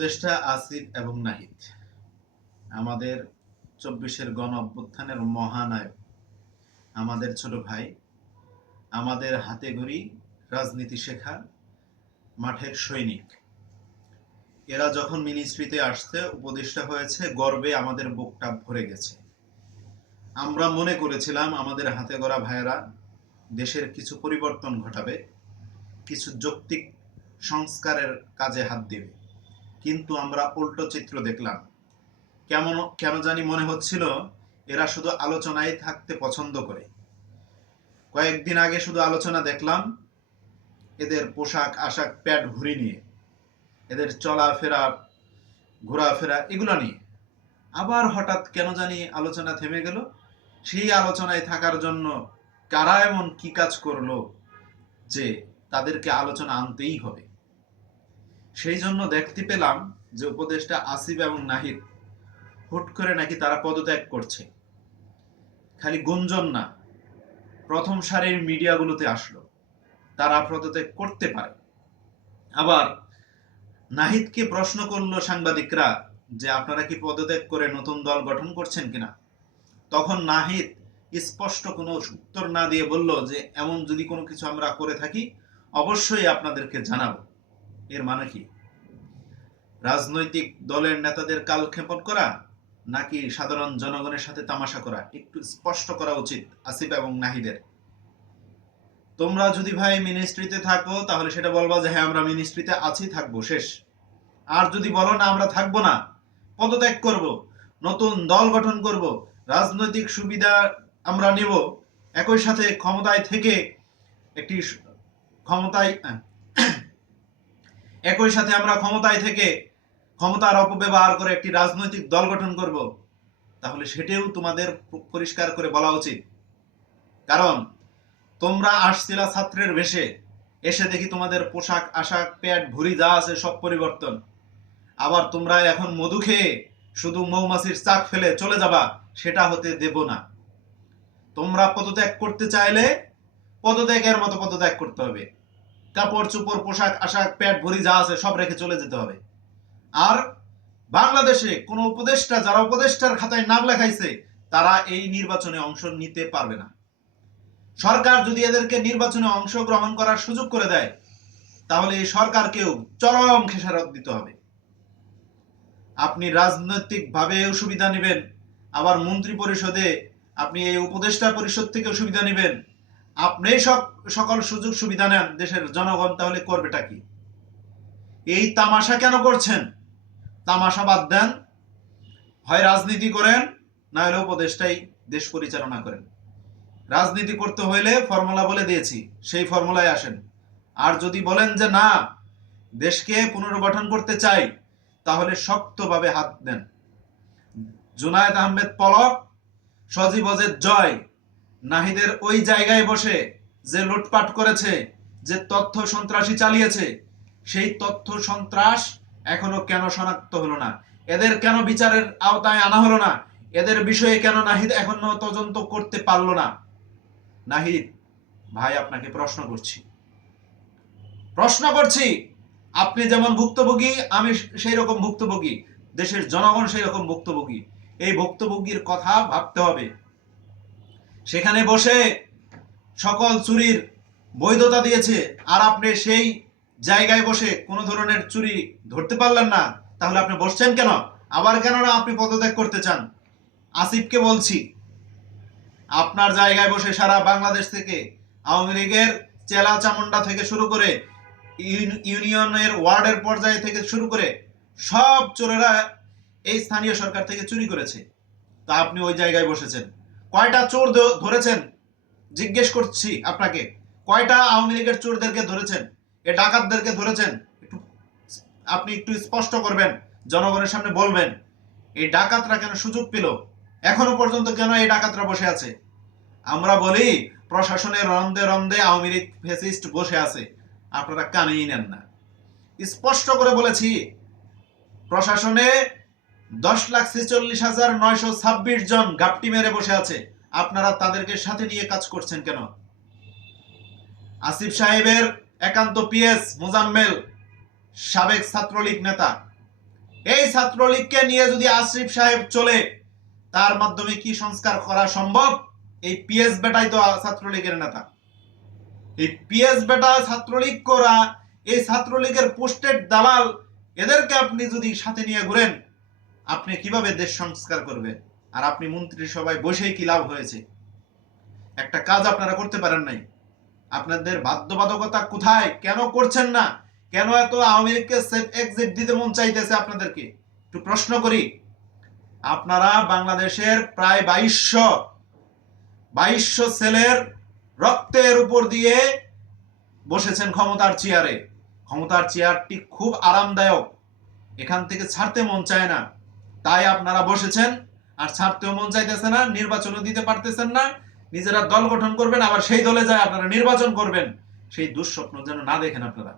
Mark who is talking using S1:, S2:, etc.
S1: উপদেষ্টা আসিফ এবং নাহিদ। আমাদের চব্বিশের গণ অভ্যুত্থানের মহানায়ক। আমাদের ছোট ভাই, আমাদের হাতে গড়ি রাজনীতি শেখা, মাঠের সৈনিক। এরা যখন মিনিস্ট্রিতে আসতে উপদেষ্টা হয়েছে, গর্বে আমাদের বুকটা ভরে গেছে। আমরা মনে করেছিলাম, আমাদের হাতে গড়া ভাইয়েরা দেশের কিছু পরিবর্তন ঘটাবে, কিছু যৌক্তিক সংস্কারের কাজে হাত দেবে। কিন্তু আমরা উল্টো চিত্র দেখলাম। কেমন, কেন জানি মনে হচ্ছিল এরা শুধু আলোচনায় থাকতে পছন্দ করে। কয়েকদিন আগে শুধু আলোচনা দেখলাম, এদের পোশাক, আশাক প্যাট ভুরি নিয়ে, এদের চলাফেরা, ঘোরাফেরা এগুলো নিয়ে। আবার হঠাৎ কেন জানি আলোচনা থেমে গেল। সেই আলোচনায় থাকার জন্য কারা এমন কি কাজ করল যে তাদেরকে আলোচনা আনতেই হবে? সেই জন্য দেখতে পেলাম যে উপদেষ্টা আসিফ এবং নাহিদ হুট করে নাকি তারা পদত্যাগ করছে। খালি গুঞ্জন না, প্রথম সারির মিডিয়াগুলোতে আসলো। তারা পদত্যাগ করতে পারে। আবার নাহিদকে প্রশ্ন করল সাংবাদিকরা যে আপনারা কি পদত্যাগ করে নতুন দল গঠন করছেন কিনা? তখন নাহিদ স্পষ্ট কোনো উত্তর না দিয়ে বলল যে, এমন যদি কোনো কিছু আমরা করে থাকি, অবশ্যই আপনাদেরকে জানাব। এর মানে কি? রাজনৈতিক দলের নেতাদের কালক্ষেপণ করা নাকি সাধারণ জনগণের সাথে তামাশা করা? একটু স্পষ্ট করা উচিত, আসিফ এবং নাহিদের। তোমরা যদি ভাই মিনিস্ট্রিতে থাকো, তাহলে সেটা বলবা যে হ্যাঁ আমরা মিনিস্ট্রিতে আছি, থাকব, শেষ। আর যদি বলো না, আমরা থাকব না, পদত্যাগ করব, নতুন দল গঠন করব, রাজনৈতিক সুবিধা আমরা নেব, একই সাথে ক্ষমতায় থেকে একটি ক্ষমতায় একই সাথে আমরা ক্ষমতায় থেকে ক্ষমতার অপব্যবহার করে একটি রাজনৈতিক দল গঠন করব, তাহলে সেটাও তোমাদের পরিষ্কার করে বলা উচিত। কারণ তোমরা আসছিলা ছাত্রের বেশে এসে দেখি তোমাদের পোশাক, আশাক প্যাট ভুরি যা আছে সব পরিবর্তন। আবার তোমরা এখন মধু খেয়ে শুধু মৌমাছির চাক ফেলে চলে যাবা, সেটা হতে দেব না। তোমরা পদত্যাগ করতে চাইলে পদত্যাগের মতো পদত্যাগ করতে হবে। কাপড়, চোপড়, পোশাক, আশাক প্যাট ভরি যা আছে সব রেখে চলে যেতে হবে। আর বাংলাদেশে কোনো উপদেষ্টা, যারা উপদেষ্টার খাতায় নাম লেখাইছে, তারা এই নির্বাচনে অংশ নিতে পারবে না। সরকার যদি এদেরকে নির্বাচনে অংশগ্রহণ করার সুযোগ করে দেয়, তাহলে এই সরকারকেও চরম খেসারত দিতে হবে। আপনি রাজনৈতিক ভাবে সুবিধা নেবেন, আবার মন্ত্রী পরিষদে আপনি এই উপদেষ্টা পরিষদ থেকেও সুবিধা নেবেন আপনি সব সকল সুযোগ সুবিধা নেন, দেশের জনগণ তাহলে করবেটা কি? এই তামাশা কেন করছেন? তামাশা বাদ দেন, হয় রাজনীতি করেন, না হলে উপদেষ্টাই দেশ পরিচালনা করেন। রাজনীতি করতে হইলে ফর্মুলা বলে দিয়েছি, সেই ফর্মুলায় আসেন। আর যদি বলেন যে না, দেশকে পুনর্গঠন করতে চাই, তাহলে শক্তভাবে হাত দেন। জুনায়েদ আহমেদ পলক, সজীব অজের জয় নাহিদের ওই জায়গায় বসে যে লুটপাট করেছে, যে তথ্য সন্ত্রাসী চালিয়েছে, সেই তথ্য সন্ত্রাস এখনও কেন শনাক্ত হলো না? এদের কেন বিচারের আওতায় আনা হলো না? এদের বিষয়ে কেন নাহিদ এখনও তদন্ত করতে পারল না? নাহিদ, ভাই, আপনাকে প্রশ্ন করছি। প্রশ্ন করছি, আপনি যেমন ভুক্তভোগী, আমি সেই রকম ভুক্তভোগী, দেশের জনগণ সেই রকম ভুক্তভোগী। এই ভুক্তভোগীর কথা ভাবতে হবে। সেখানে বসে সকল চুরির বৈধতা দিয়েছে। আর আপনি সেই জায়গায় বসে কোনো ধরনের চুরি ধরতে পারলেন না, তাহলে আপনি বসছেন কেন? আবার কেন না আপনি পদত্যাগ করতে চান? আসিফকে বলছি, আপনার জায়গায় বসে সারা বাংলাদেশ থেকে আওয়ামী লীগের চেলা চামুন্ডা থেকে শুরু করে ইউনি- ইউনিয়নের ওয়ার্ডের পর্যায়ে থেকে শুরু করে সব চোরেরা এই স্থানীয় সরকার থেকে চুরি করেছে। তা আপনি ওই জায়গায় বসেছেন। কয়টা চোর ধরেছেন? জিজ্ঞেস করছি আপনাকে। কয়টা আওয়ামী লীগের চোরদেরকে ধরেছেন? এ ডাকাতদেরকে ধরেছেন? একটু আপনি একটু স্পষ্ট করবেন, জনগণের সামনে বলবেন। এই ডাকাতরা কেন সুযোগ পেল? এখনও পর্যন্ত কেন এই ডাকাতরা বসে আছে? আমরা বলি, প্রশাসনের রন্দে রন্দে আওয়ামী লীগ ফেসিস্ট বসে আছে। আপনারা কানেই নেন না। স্পষ্ট করে বলেছি, প্রশাসনে দশ লাখ ছেচল্লিশ হাজার নয়শো ছাব্বিশ জন গাপটি মেরে বসে আছে। আপনারা তাদেরকে সাথে নিয়ে কাজ করছেন কেন? আসিফ সাহেবের একান্ত পিএস মোজাম্মেল, সাবেক ছাত্রলীগ নেতা। এই ছাত্রলীগকে নিয়ে যদি আসিফ সাহেব চলে, তার মাধ্যমে কি সংস্কার করা সম্ভব? এই পিএস বেটাই তো ছাত্রলীগের নেতা। এই পিএস বেটা ছাত্রলীগ করা, এই ছাত্রলীগের পোস্টেড দালাল, এদেরকে আপনি যদি সাথে নিয়ে ঘুরেন আপনি কীভাবে দেশ সংস্কার করবেন? আর আপনি মন্ত্রিসভায় বসেই কি লাভ হয়েছে? একটা কাজ আপনারা করতে পারেন নাই। আপনাদের বাধ্যবাধকতা কোথায়? কেন করছেন না? কেন এত আওয়ামী লীগকে দিতে মন চাইতেছে আপনাদেরকে? একটু প্রশ্ন করি। আপনারা বাংলাদেশের প্রায় বাইশশো বাইশশো ছেলের রক্তের উপর দিয়ে বসেছেন ক্ষমতার চেয়ারে। ক্ষমতার চেয়ারটি খুব আরামদায়ক। এখান থেকে ছাড়তে মন চায় না। তাই আপনারা বসেছেন, আর ছাড়তেও মন চাইতেছে না, নির্বাচনও দিতে পারতেছেন না, নিজেরা দল গঠন করবেন, আবার সেই দলে যায় আপনারা নির্বাচন করবেন। সেই দুঃস্বপ্ন যেন না দেখেন আপনারা।